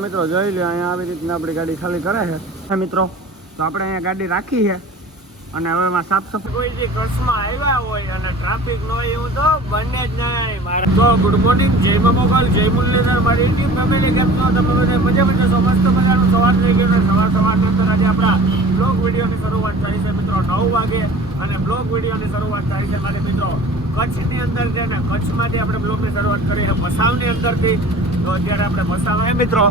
મિત્રો જોઈ લો અહીંયા આવી રીતના આપણી ગાડી ખાલી કરે છે મિત્રો. તો આપણે અહીંયા ગાડી રાખી છે અને હવે એમાં સાફ સફાઈ કોઈ જે કચ્છમાં આવ્યા હોય અને ટ્રાફિક ન હોય એવું તો બંને જ નહીં મારે. તો ગુડ મોર્નિંગ, જય મોગલ, જય મુરલીધર, મારી ટીમ ફેમિલી. કેમ છો તમે બધા? મજા મજા. મસ્ત મજાનું સવાર થઈ ગયું ને સવારની અંદર આજે આપણા બ્લોગ વિડીયોની શરૂઆત થાય છે મિત્રો 9 વાગે અને બ્લોગ વિડીયોની શરૂઆત થાય છે મારે મિત્રો કચ્છની અંદર છે ને. કચ્છમાંથી આપણે બ્લોગની શરૂઆત કરી છે ભસાવની અંદરથી. તો અત્યારે આપણે ભસાવ મિત્રો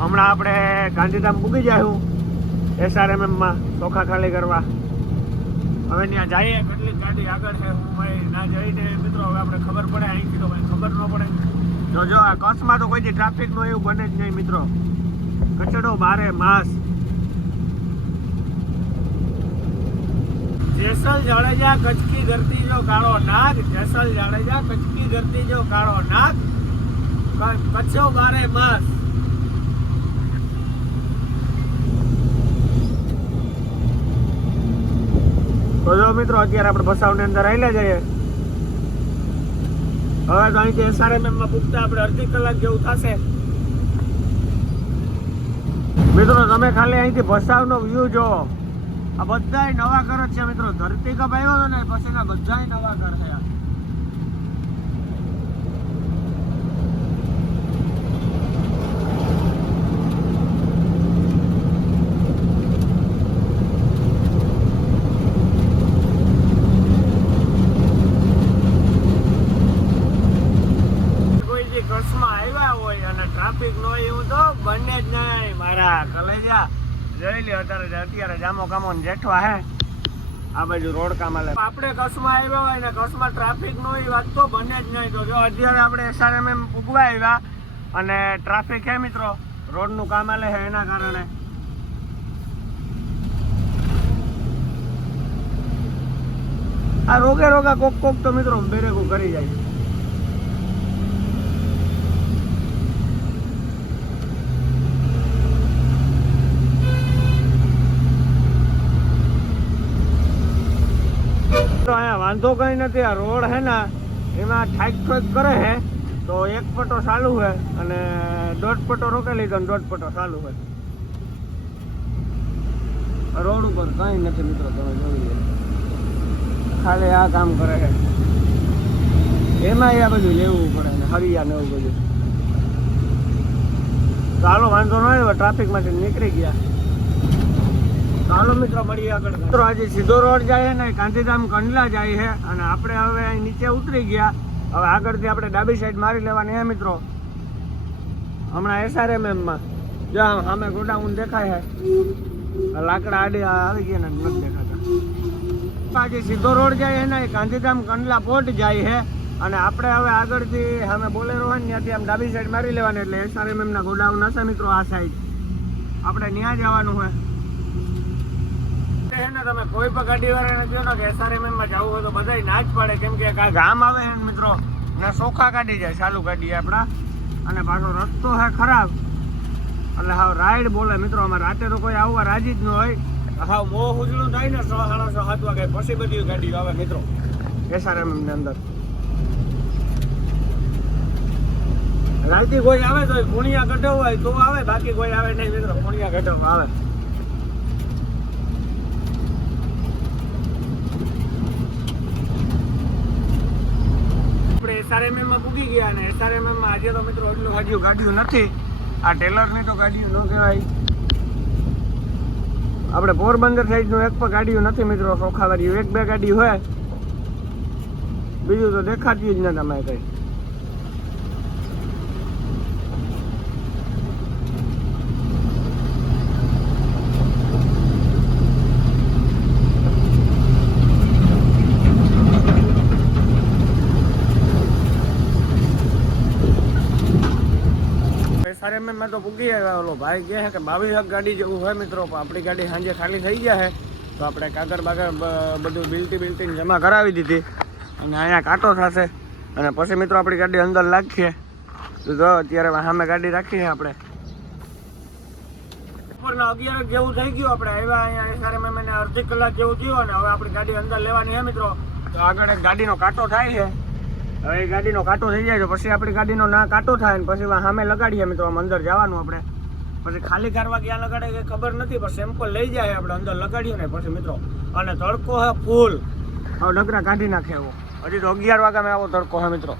હમણાં આપણે ગાંધીધામ પૂગી જાયું SRMM-માં ચોખા ખાલી કરવા. હવે ત્યાં જઈએ કેટલી ગાડી આગળ છે હું ભાઈ ના જઈને મિત્રો હવે આપણે ખબર પડે અહીંથી તો ભાઈ ખબર ન પડે. જો આ કચ્છમાં તો કોઈ ટ્રાફિક નો એવું બને જ નહીં મિત્રો. કચડો બારે માસ. જેસલ જાડેજા કચ્છ કી ધરતી જો કાળો નાગ, જેસલ જાડેજા કચ્છ કી ધરતી જો કાળો નાગ, કચ્છો બારે માસ. તો જો મિત્રો અત્યારે આપણે ભસાવની અંદર આવેલા જઈએ. હવે તો અહીંથી SRMM-માં પૂછતા આપણે અડધી કલાક જેવું થશે મિત્રો. તમે ખાલી અહીંથી ભસાવનો વ્યૂ જોવો. આ બધાય નવા ઘર જ છે મિત્રો. ધરતીકપ આવ્યો હતો ને પછીના બધાય નવા ઘર થયા. ટ્રાફિક નો એવું તો બંને જ નહીં મારા કલેજા. જોઈ લ્યો અત્યારે જામો કામો જેઠવા હે આ બાજુ રોડ કામ આલે. આપણે કચ્છમાં આવ્યા હોય ને કચ્છમાં ટ્રાફિક નો એ વાત તો બંને જ નહીં. તો જો અત્યારે આપણે SRMM ઉગવા આવ્યા અને ટ્રાફિક હે મિત્રો. રોડ નું કામ આલે છે એના કારણે. આ રોગા કોક તો મિત્રો બેરેકો કરી જાય. તો અહીંયા વાંધો કઈ નથી. આ રોડ હે ને એમાં ઠાક કરે છે તો એક પટ્ટો ચાલુ છે અને દોઢ પટ્ટો રોકી લીધો દોઢ પટ્ટો ચાલુ છે. રોડ ઉપર કઈ નથી મિત્રો. તમે જોઈ ખાલી આ કામ કરે છે એમાં આ બધું લેવું પડે ને હરિયા ને એવું બધું. ચાલો વાંધો ન આવ્યો. ટ્રાફિક માંથી નીકળી ગયા. ચાલો મિત્રો મળીએ આગળ. મિત્રો આજે સીધો રોડ જાય ને ગાંધીધામ કંડલા જાય છે અને આપણે હવે અહીં નીચે ઉતરી ગયા. હવે આગળથી આપણે ડાબી સાઈડ મારી લેવાની હે મિત્રો. હમણાં SRMM-માં જ્યાં સામે ગોડાઉન દેખાય છે લાકડા આડી આવી ગયા ને નથી દેખાતા. આજે સીધો રોડ જાય ને ગાંધીધામ કંડલા પોર્ટ જાય છે અને આપણે હવે આગળથી સામે બોલેરો હોય ને ત્યાંથી આમ ડાબી સાઈડ મારી લેવાની એટલે SRMM-ના ગોડાઉન હશે મિત્રો. આ સાઈડ આપણે ત્યાં જવાનું હોય. તમે કોઈ પણ ગાડી વાળાને કહો ને કે SRMM-માં જવું હોય તો બધા ના જ પડે. કેમ કે ગામ આવે છે મિત્રો ને ચોખા કાઢી જાય ચાલુ ગાડી આપણા અને પાછો રસ્તો છે ખરાબ એટલે હાવ રાઈડ બોલે મિત્રો. અમારે રાતે તો કોઈ આવવા રાજી જ ન હોય. હાવ મોં ઉજળું થાય ને 6, 6:30, 7 વાગે પછી બધી ગાડીઓ આવે મિત્રો SRMM-ની અંદર. રાતે કોઈ આવે તો કુણિયા ગઢો હોય તો આવે, બાકી કોઈ આવે નહીં મિત્રો. કુણિયા ગઢો આવે. SRMM-માં પૂગી ગયા અને SRMM-માં આજે તો મિત્રો એટલું હજુ ગાડીઓ નથી. આ ટેલરની તો ગાડીઓ ન કહેવાય. આપણે પોરબંદર સાઈડનું એક પણ ગાડીઓ નથી મિત્રો. ચોખાવાળી 1-2 ગાડી હોય, બીજું તો દેખાતી જ નથી અમે કઈ. SRMM-માં તો પૂગી આવ્યા. ઓલો ભાઈ કહે છે કે 22 ગાડી જેવું હોય મિત્રો. આપણી ગાડી સાંજે ખાલી થઈ ગયા છે તો આપણે કાગળ બાગળ બધું બિલ્ટી જમા કરાવી દીધી અને અહીંયા કાંટો થશે અને પછી મિત્રો આપણી ગાડી અંદર રાખીએ. તો જો અત્યારે સામે ગાડી રાખીએ આપણે. બપોરના 11 જેવું થઈ ગયું. આપણે આવ્યા અહીંયા SRMM ને અડધી કલાક જેવું થયું અને હવે આપણી ગાડી અંદર લેવાની છે મિત્રો. તો આગળ એક ગાડીનો કાંટો થાય છે હવે એ ગાડીનો કાંટો થઈ જાય તો પછી આપણી ગાડીનો ના કાંટો થાય ને પછી સામે લગાડીએ મિત્રો. આમ અંદર જવાનું આપણે પછી ખાલી કરવા ક્યાં લગાડે કે ખબર નથી, પણ સેમ્પલ લઈ જાય આપણે અંદર લગાડીએ ને પછી મિત્રો. અને તડકો હે ફૂલ, હવે ડગરા કાઢી નાખે એવો. હજી તો 11 વાગ્યામાં આવો તડકો હે મિત્રો.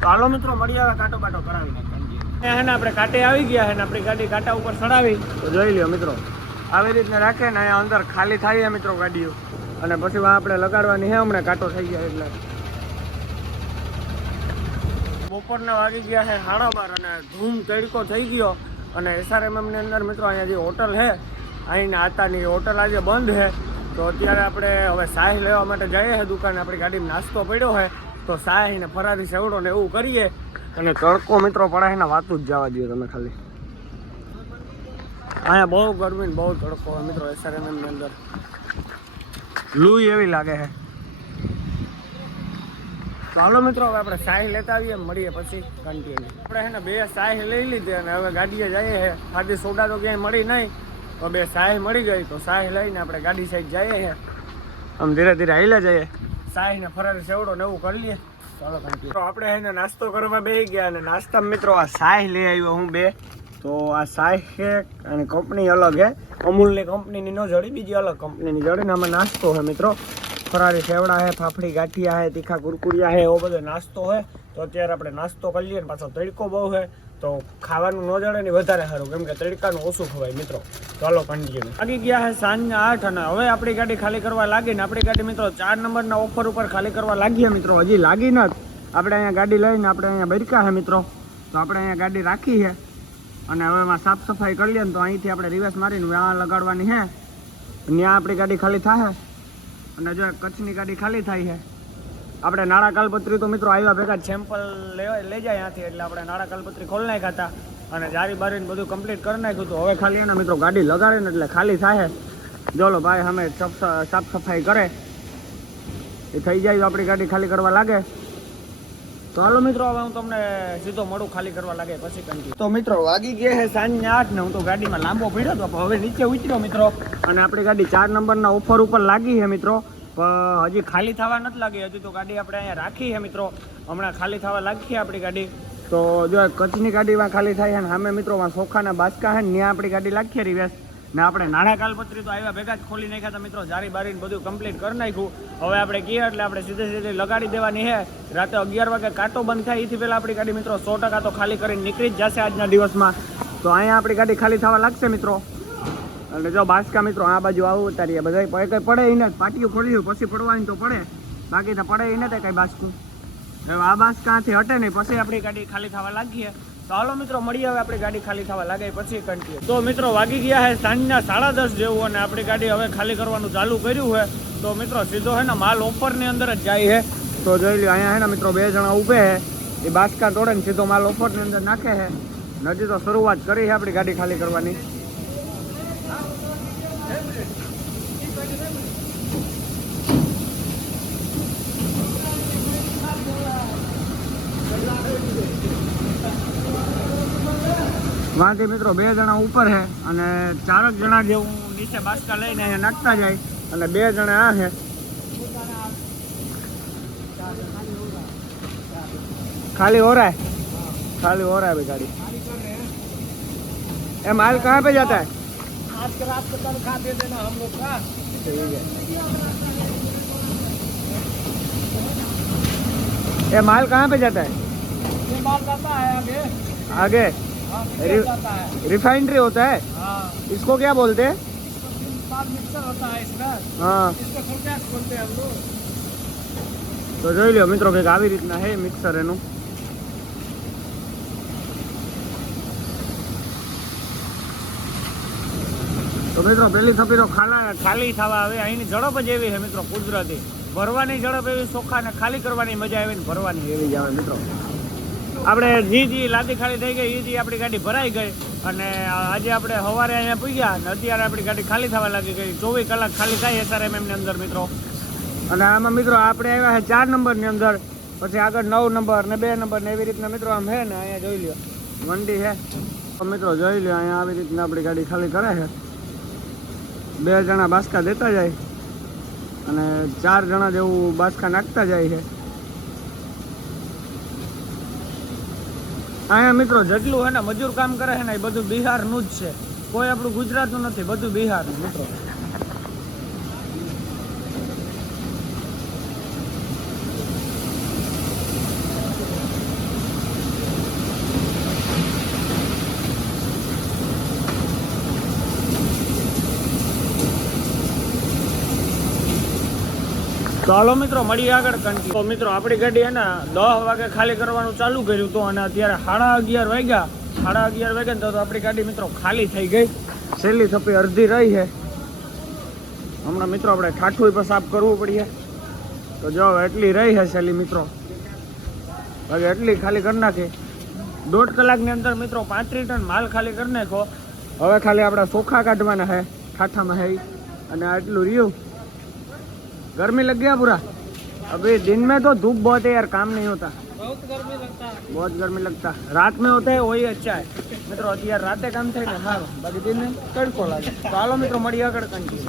તો હાલો મિત્રો મળી આવે કાંટો બાટો કરાવી નાખીએ. હે ને આપણે કાંટે આવી ગયા હે ને આપણી ગાડી કાંટા ઉપર ચડાવી તો જોઈ લ્યો મિત્રો. આવી રીતના રાખે ને અહીંયા અંદર ખાલી થાય મિત્રો ગાડીઓ, અને પછી આપણે લગાડવાની હે. હમણાં કાંટો થઈ ગયા એટલે બપોરના વાગી ગયા છે 12:30 અને ધૂમ તડકો થઈ ગયો. અને SRMM ની અંદર મિત્રો અહીંયા જે હોટલ છે અહીંના આતાની હોટલ આજે બંધ છે. તો અત્યારે આપણે હવે સાહી લેવા માટે જઈએ છીએ દુકાને. આપણી ગાડીમાં નાસ્તો પડ્યો છે તો સાહી ને ફરારી સેવડો ને એવું કરીએ. અને તડકો મિત્રો પડે છે ને વાતું જ જવા દો તમે ખાલી. અહીંયા બહુ ગરમી ને બહુ તડકો હોય મિત્રો. SRMM ની અંદર લૂ એવી લાગે છે. તો હાલો મિત્રો હવે આપણે સાહી લેતા આવીએ, મળીએ પછી કન્ટિન્યુ. આપણે છે ને 2 સાહી લઈ લીધી અને હવે ગાડીએ જઈએ છે. ખાધી સોડા તો ક્યાંય મળી નહીં, તો 2 સાહી મળી ગઈ. તો સાહી લઈને આપણે ગાડી સાઈડ જઈએ છે. આમ ધીરે ધીરે હાલ્યા જઈએ. સાહી ને ફરારી સેવડો ને એવું કરી લઈએ. ચાલો કન્ટિન્યુ. તો આપણે એને નાસ્તો કરવા બેસી ગયા અને નાસ્તા મિત્રો આ સાહી લઈ આવ્યો હું 2. તો આ સાહી છે અને કંપની અલગ છે. અમૂલની કંપનીની ન જડી, બીજી અલગ કંપનીની જડી. ને આમાં નાસ્તો છે મિત્રો. ફરારી સેવડા છે, ફાફડી ગાંઠિયા છે, તીખા કુરકુરિયા છે, એવો બધો નાસ્તો છે. તો અત્યારે આપણે નાસ્તો કરી લઈએ. પાછો તડકો બહુ છે તો ખાવાનું ન જડે ને વધારે સારું, કેમ કે તડકાનું ઓછું ખવાય મિત્રો. ચાલો કન્ટિન્યુ. આગી ગયા છે સાંજના 8 અને હવે આપણી ગાડી ખાલી કરવા લાગી ને આપણી ગાડી મિત્રો 4 નંબરના ઓફર ઉપર ખાલી કરવા લાગીએ મિત્રો. હજી લાગી ન આપણે અહીંયા ગાડી લઈને આપણે અહીંયા બરકા છે મિત્રો. તો આપણે અહીંયા ગાડી રાખી છે અને હવે એમાં સાફ સફાઈ કરી લઈએ ને તો અહીંથી આપણે રિવર્સ મારીને ત્યાં લગાડવાની છે. ત્યાં આપણી ગાડી ખાલી થાય. અને જો કચ્છની ગાડી ખાલી થાય છે. આપણે નાળા કાલપત્રી તો મિત્રો આવ્યા ભેગા સેમ્પલ લઈ જાય ત્યાંથી, એટલે આપણે નાળા કાલપત્રી ખોલી નાખ્યા હતા અને જારી બારીને બધું કમ્પ્લીટ કરી નાખ્યું હતું. હવે ખાલી એના મિત્રો ગાડી લગાડે ને એટલે ખાલી થાય. જોલો ભાઈ અમે સાફ સફાઈ કરે એ થઈ જાય તો આપણી ગાડી ખાલી કરવા લાગે. તો હાલો મિત્રો હવે હું તમને સીધો મળું ખાલી કરવા લાગે પછી કન્ટિન્યુ. તો મિત્રો વાગી ગયા છે સાંજના 8 ને હું તો ગાડીમાં લાંબો પડ્યો હતો, હવે નીચે ઉતર્યો મિત્રો. અને આપણી ગાડી 4 નંબરના ઓફર ઉપર લાગી છે મિત્રો. પણ હજી ખાલી થવા નથી લાગી. હજી તો ગાડી આપણે અહીંયા રાખી છે મિત્રો. હમણાં ખાલી થવા લાગી છે આપણી ગાડી. તો જો કચ્છની ગાડીમાં ખાલી થાય છે ને સામે મિત્રો સોખાના બાસકા છે ને ત્યાં આપણી ગાડી લાગીએ રિવેસ. ને આપણે નાણા કાલપત્રી તો આવ્યા ભેગા જ ખોલી નાખ્યા હતા મિત્રો. જારી બારીને બધું કમ્પ્લીટ કરી નાખ્યું. હવે આપણે કહીએ એટલે આપણે સીધે લગાડી દેવાની છે. રાતે 11 વાગે કાંટો બંધ થાય એથી પહેલાં આપણી ગાડી મિત્રો 100% તો ખાલી કરીને નીકળી જ જશે આજના દિવસમાં. તો અહીંયા આપણી ગાડી ખાલી થવા લાગશે મિત્રો. અને જો બાસકા મિત્રો આ બાજુ આવું ઉતારીએ બધા કંઈ પડે એને પાટીઓ ખોલી પછી પડવાની તો પડે, બાકી તો પડે એને તો કંઈ બાસકું. હવે આ બાસકાથી હટે નહીં પછી આપણી ગાડી ખાલી થવા લાગીએ. તો હાલો મિત્રો મળીએ હવે આપણી ગાડી ખાલી થવા લાગે પછી કન્ટિન્યુ. તો મિત્રો વાગી ગયા છે સાંજના 10:30 જેવું અને આપણી ગાડી હવે ખાલી કરવાનું ચાલુ કર્યું છે. તો મિત્રો સીધો છે ને માલ ઓફરની અંદર જ જાય છે. તો જોઈ લો અહીંયા છે ને મિત્રો 2 જણા ઊભે છે. એ બાસકા તોડે ને સીધો માલ ઓફરની અંદર નાખે છે. હજી તો શરૂઆત કરી છે આપણી ગાડી ખાલી કરવાની. વાંથી મિત્રો 2 જણા ઉપર છે અને 4 જણા જેવું નીચે બાસકા લઈને અહીંયા નાખતા જાય અને 2 જણા આ છે. खाली हो रहा है भाई गाड़ी। ये माल कहाँ पे जाता है? आज के रात को तनख्वाह दे देना हम लोग का। ठीक है। ये माल कहाँ पे जाता है? ये माल जाता है आगे आगे जाता है। रिफाइनरी होता है। हाँ। इसको क्या बोलते हैं? मिक्सर होता है इसका। हाँ। इसको कॉन्टैक्ट बोलते हैं हम लोग। तो જોઈ લ્યો મિત્રો કે આવી રીતના હે મિક્સર એનું। તો મિત્રો પેલી થપીરો ખાલી થવા આવે અહીંની ઝડપ જ એવી છે મિત્રો કુદરતી। ભરવાની ઝડપ એવી ચોખ્ખા ને ખાલી કરવાની મજા આવે ને ભરવાની એવી જ આવે મિત્રો। આપણે જી લાદી ખાલી થઈ ગઈ એ આપણી ગાડી ભરાઈ ગઈ અને આજે આપણે સવારે અહીંયા પૂગ્યા અને અત્યારે આપણી ગાડી ખાલી થવા લાગી ગઈ। 24 કલાક ખાલી થાય SRMM ની અંદર મિત્રો। અને આમાં મિત્રો આપણે આવ્યા છે 4 નંબરની અંદર, પછી આગળ 9 નંબર ને 2 નંબર ને એવી રીતના મિત્રો આમ હે ને અહીંયા જોઈ લ્યો મંડી છે તો મિત્રો જોઈ લ્યો અહીંયા આવી રીતના આપણી ગાડી ખાલી કરે છે। 2 જણા બાસકા દેતા જાય અને 4 જણા જેવું બાસકા નાખતા જાય છે. અહીંયા મિત્રો જેટલું હે ને મજૂર કામ કરે છે ને એ બધું બિહારનું જ છે, કોઈ આપણું ગુજરાતનું નથી, બધું બિહારનું મિત્રો. તો હાલો મિત્રો મળીએ આગળ કંટી. તો મિત્રો આપણી ગાડી હે ને 10 વાગે ખાલી કરવાનું ચાલુ કર્યું હતું અને અત્યારે 11:30 વાગ્યા. 11:30 વાગ્યા ને તો આપણી ગાડી મિત્રો ખાલી થઈ ગઈ. છેલ્લી થપ્પી અડધી રહી છે. હમણાં મિત્રો આપણે ઠાઠું પણ સાફ કરવું પડે. તો જો એટલી રહી છે છેલ્લી મિત્રો, બાકી એટલી ખાલી કરી નાખી. 1.5 કલાકની અંદર મિત્રો 35 ટન માલ ખાલી કરી નાખો. હવે ખાલી આપણા ચોખા કાઢવાના છે ઠાઠામાં है. અને આટલું રહ્યું. गर्मी लग गया पूरा. अभी दिन में तो धूप बहुत है यार, काम नहीं होता, बहुत गर्मी लगता. रात में होता है वही अच्छा है મિત્રો. અત્યારે રાતે કામ થાય ને સારું, બાકી દિન તડકો લાગે. તો હાલો મિત્રો મળીએ આગળ કંટીન્યુ.